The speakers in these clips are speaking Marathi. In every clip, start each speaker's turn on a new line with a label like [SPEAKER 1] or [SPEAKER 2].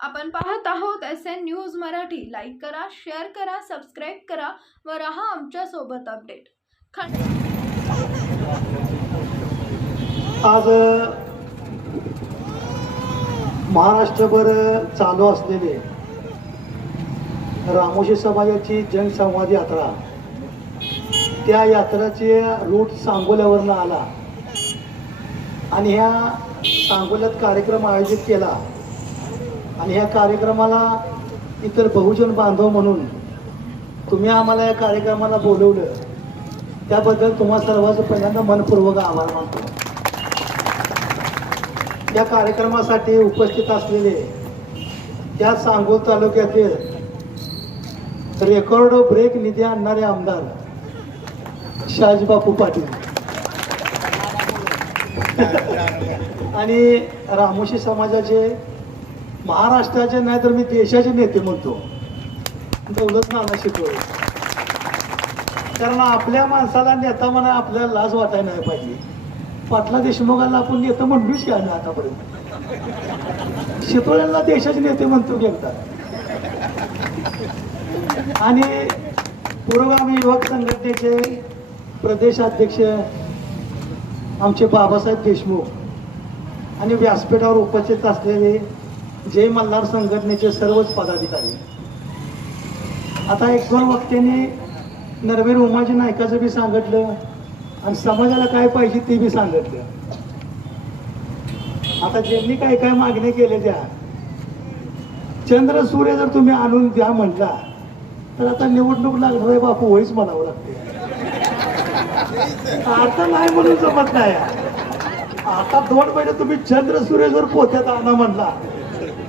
[SPEAKER 1] आपण पाहत आहोत S N news Marathi. Like करा शेअर करा सबस्क्राईब करा व राहा आमच्यासोबत अपडेट खंड
[SPEAKER 2] आज महाराष्ट्रभर चालू असलेले रामोशी समाजाची जनसंवाद यात्रा. त्या यात्राचे रूट सांगोल्यावरनं आला. आणि ह्या सांगोल्यात कार्यक्रम आयोजित केला. आणि ह्या कार्यक्रमाला इतर बहुजन बांधव म्हणून तुम्ही आम्हाला या कार्यक्रमाला बोलवलं. त्याबद्दल तुम्हा सर्वांचं पहिल्यांदा मनपूर्वक आभार मानतो. या कार्यक्रमासाठी उपस्थित असलेले त्या सांगोल तालुक्यातील रेकॉर्ड ब्रेक निधी आणणारे आमदार शहाजीबापू पाटील. आणि रामोशी समाजाचे महाराष्ट्राचे नाही तर मी देशाचे नेते म्हणतो. दौलत नाना शिकवले कारण आपल्या माणसाला नेता म्हणा आपल्याला लाज वाटायला नाही पाहिजे. पाटला देशमुखाला आपण नेतं म्हणूच घ्या ना आतापर्यंत. शितोळ्यांना देशाचे नेते म्हणतो घेतात एकदा. आणि पुरोगामी युवक संघटनेचे प्रदेशाध्यक्ष आमचे बाबासाहेब देशमुख आणि व्यासपीठावर उपस्थित असलेले जय मल्हार संघटनेचे सर्वच पदाधिकारी. आता एक दोन वक्त्याने नरवीर उमाजी नायकाचं बी सांगितलं आणि समाजाला काय पाहिजे ते बी सांगितलं. आता ज्यांनी काय काय मागणी केल्या त्या चंद्र सूर्य जर तुम्ही आणून द्या म्हटला तर आता निवडणूक लागणार आहे बापू होईच म्हणावं लागते. आता नाही म्हणून जमत नाही. आता दोन महिने तुम्ही चंद्र सूर्य जर पोत्यात आणा म्हणला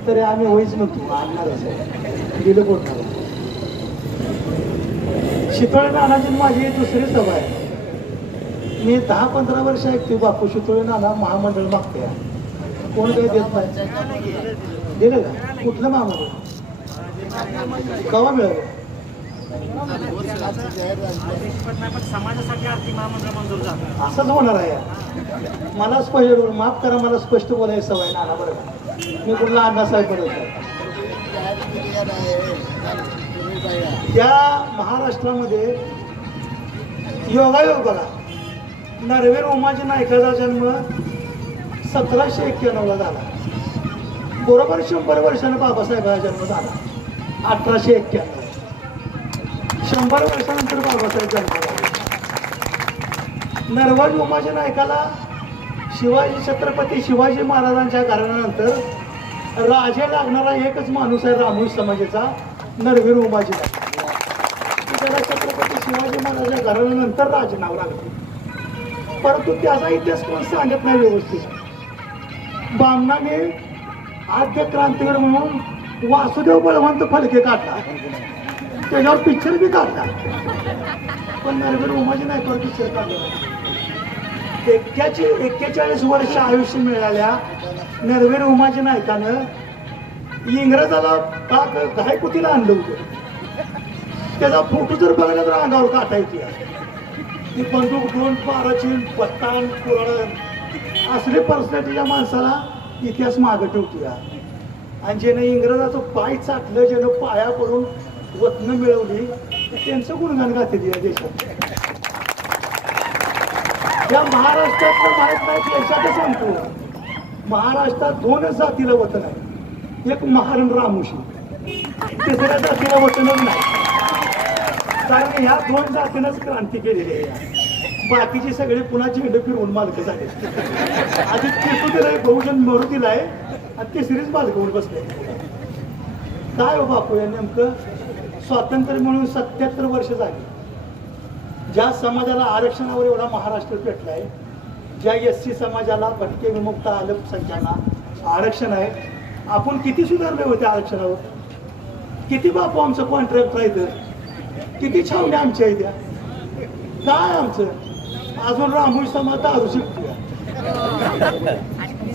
[SPEAKER 2] तरी आम्ही होईच म्हणतो आणणारच असं गेलं कोण शितोळे नानाची माझी दुसरी सभा आहे. मी दहा पंधरा वर्ष ऐकते बापू शितोळे नाना महामंडळ मागते कोण काही देत नाही. दिलं का? कुठलं महामंडळ? कवा मिळालं?
[SPEAKER 3] समाजासाठी महामंडळ
[SPEAKER 2] असंच होणार आहे. मला स्पष्ट माफ करा मला स्पष्ट बोलायची सवय नाना बरं मी कुठला अण्णासाहेब बरोबर या महाराष्ट्रामध्ये योगायोग बघा. नरवीर उमाजी नायकाचा जन्म सतराशे एक्क्याण्णवला झाला. बरोबर शंभर वर्षानं बाबासाहेबाचा जन्म झाला. अठराशे एक्क्याण्णव. शंभर वर्षानंतर बाबासाहेब जन्म झाला नरवण उमाजी नायकाला शिवाजी छत्रपती शिवाजी महाराजांच्या घराण्यानंतर राजे लागणारा एकच माणूस आहे रामोई समाजाचा नरवीर उमाजी. त्याला छत्रपती शिवाजी महाराजांच्या घराण्यानंतर राजे नाव लागले. परंतु त्याचा इतिहास कोण सांगत नाही व्यवस्थित. बामणाने आद्य क्रांतीवर म्हणून वासुदेव बळवंत फलके काढला. त्याच्यावर पिक्चर बी काढला. पण नरवीर उमाजी नायकवर पिक्चर काढला. एक्क्याची एक्केचाळीस वर्ष आयुष्य मिळाल्या नरवीर उमाजी नायकानं इंग्रजाला पाक घायकुतीला आणलं होतं. त्याचा फोटो जर बघायला तर अंगावर काटा येते. ती बंदूक दोन पाराची पत्तान कुराड असले पर्सनॅलिटीच्या माणसाला इतिहास मागं ठेवतो या आणि ज्यानं इंग्रजाचं पाय चाटलं ज्यानं पाया पडून वतनं मिळवली त्यांचं गुणगान गाते या देशात. या महाराष्ट्रातलं माहीत नाही देशातच सांगतो महाराष्ट्रात दोनच जातीला वतन आहे. एक महारण रामुशी तिसऱ्या जातीला वतनच नाही. कारण ह्या दोन जातीनंच क्रांती केलेली आहे. बाकीचे सगळे पुन्हा झेंडे फिरवून मालक झाले. आधी तिसू दिलाय बहुजन मरू दिलाय आणि तिसरीच मालकवून बसले. काय हो बापू या नेमकं स्वातंत्र्य म्हणून सत्याहत्तर वर्ष झाली. ज्या समाजाला आरक्षणावर एवढा महाराष्ट्र पेटलाय ज्या एस सी समाजाला भटके विमुक्त अल्पसंख्याना आरक्षण आहे आपण किती सुधारले होते आरक्षणावर? किती बापू आमचं कॉन्ट्रॅक्ट राहतं किती छावण्या आमच्या इथ्या काय आमचं? अजून रामोई समाज दारू शिकतोय.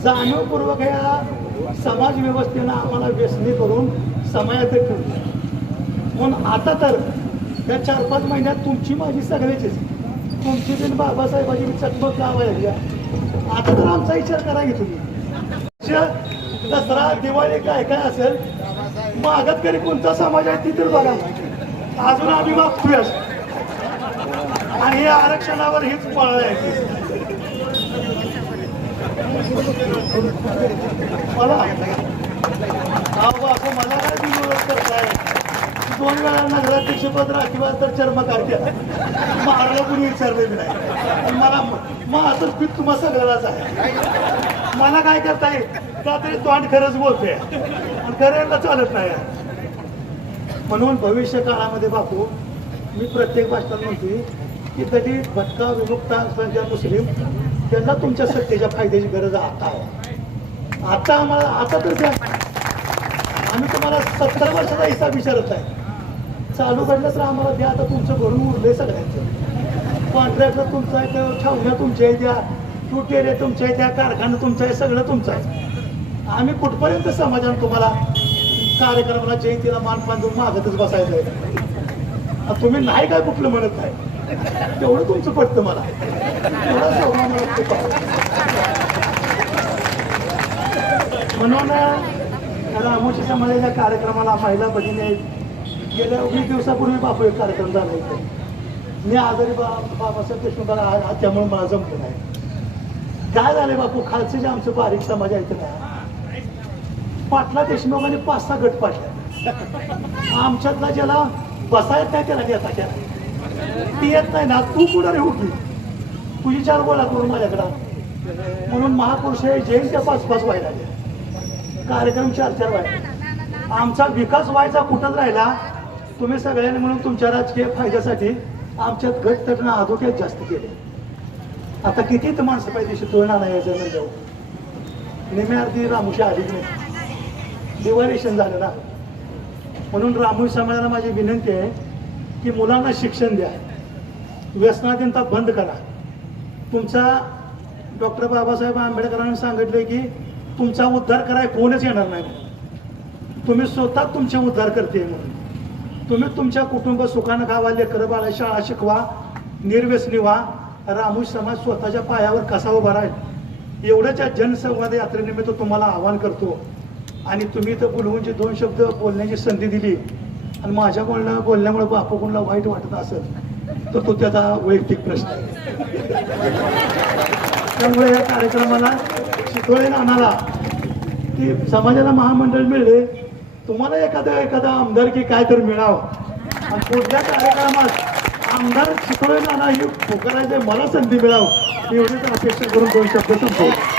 [SPEAKER 2] जाणीवपूर्वक या समाज व्यवस्थेनं आम्हाला व्यसनी करून समाजात ठेवलं. म्हणून आता तर या चार पाच महिन्यात तुमची माझी सगळ्याचीच. तुमची बिन बाबासाहेबाची चकमक गाव आता तर आमचा विचार करा की तुम्ही. दसरा दिवाळी काय काय असेल मागत मागतकरी कोणता समाज आहे ती तर बघा. अजून आम्ही मागतोय आणि या आरक्षणावर हीच पळ आहे. मला असं मला काय करताय? दोन वेळा नगराध्यक्ष पद तर चर्म काढत्या. मारलं कुणी विचारलेलं नाही. मला मला असं पीठ तुम्हा सगळ्यालाच आहे. मला काय करता येईल? का तरी तोंड खरंच बोलते आणि खऱ्याला चालत नाही. म्हणून भविष्य काळामध्ये बापू मी प्रत्येक भाषणात म्हणते की कधी भटका विमुक्ता असणाऱ्या मुस्लिम त्यांना तुमच्या सत्तेच्या फायद्याची गरज आता आहे. आता आम्हाला आता तर आम्ही तुम्हाला सत्तर वर्षाचा हिसाब विचारत आहे. चालू घडलं तर आम्हाला द्या आता तुमचं भरून उरले सगळ्यांचं. कॉन्ट्रॅक्टर तुमचं आहे तर छावण्या तुमच्या आहे त्या फ्रूट तुमच्या आहे त्या कारखाना तुमचं आहे सगळं तुमचं आहे. आम्ही कुठपर्यंत समाजाने तुम्हाला कार्यक्रमाला जयंतीला मानपान देऊन मागतच बसायचं आहे तुम्ही नाही काय कुठलं म्हणत नाही तेवढं तुमचं पटतं मला. तेवढा स्वभाव मला म्हणून रामोशी समाजाच्या कार्यक्रमाला महिला भगिनी गेल्या वीस दिवसापूर्वी बापू एक कार्यक्रम झाला होता मी आजारी बा बाबासाहेब देशमुखाला त्यामुळे मला जमलं नाही. काय झालंय बापू? खालचे जे आमचं बारीक समाज आहे इथं ना पाटला देशमुखाने पाच सहा गट पाटला आमच्यातला ज्याला बसायत नाही त्याला घेता त्याला ती येत नाही ना तू पुढे उठली तुझी चार बोला करून माझ्याकडं म्हणून महापुरुष हे जयंत्या पाच पाच व्हायला कार्यक्रम चार चार व्हायला आमचा विकास व्हायचा कुठंच राहिला तुम्ही सगळ्यांनी म्हणून तुमच्या राजकीय फायद्यासाठी आमच्यात गट तटणं आधोक्यात जास्त केले. आता किती तर माणसं पाहिजे तुलना नाही याच्या म्हणजे नेहमी अर्धी रामूशी आधी नाही. डिवायडेशन झालं ना म्हणून रामू समाजाला माझी विनंती आहे की मुलांना शिक्षण द्या. व्यसनाधीनता बंद करा. तुमचा डॉक्टर बाबासाहेब आंबेडकरांनी सांगितले की तुमचा उद्धार कराय कोणच येणार नाही. तुम्ही स्वतः तुमचे उद्धार करते म्हणून. तुम्ही तुमच्या कुटुंब सुखानं खावा लेकरं बाळा शाळा शिकवा निर्व्यसनी व्हा. रामूज समाज स्वतःच्या पायावर कसा उभा राहील? एवढ्याच्या जनसंवाद यात्रेनिमित्त तुम्हाला आवाहन करतो. आणि तुम्ही इथं बोलवूनचे दोन शब्द बोलण्याची संधी दिली. आणि माझ्या बोलण्या बोलण्यामुळे बापू कोणाला वाईट वाटत असेल तर तो त्याचा वैयक्तिक प्रश्न आहे. त्यामुळे या कार्यक्रमाला शिकवले नानाला की समाजाला महामंडळ मिळले तुम्हाला एखादा एखादा आमदार की काय तर मिळावं. आणि पुढल्या कार्यक्रमात आमदार शिकवले नाना ही पुकारायचे मला संधी मिळावं एवढीच अपेक्षा करून दोन शब्द संपवतो.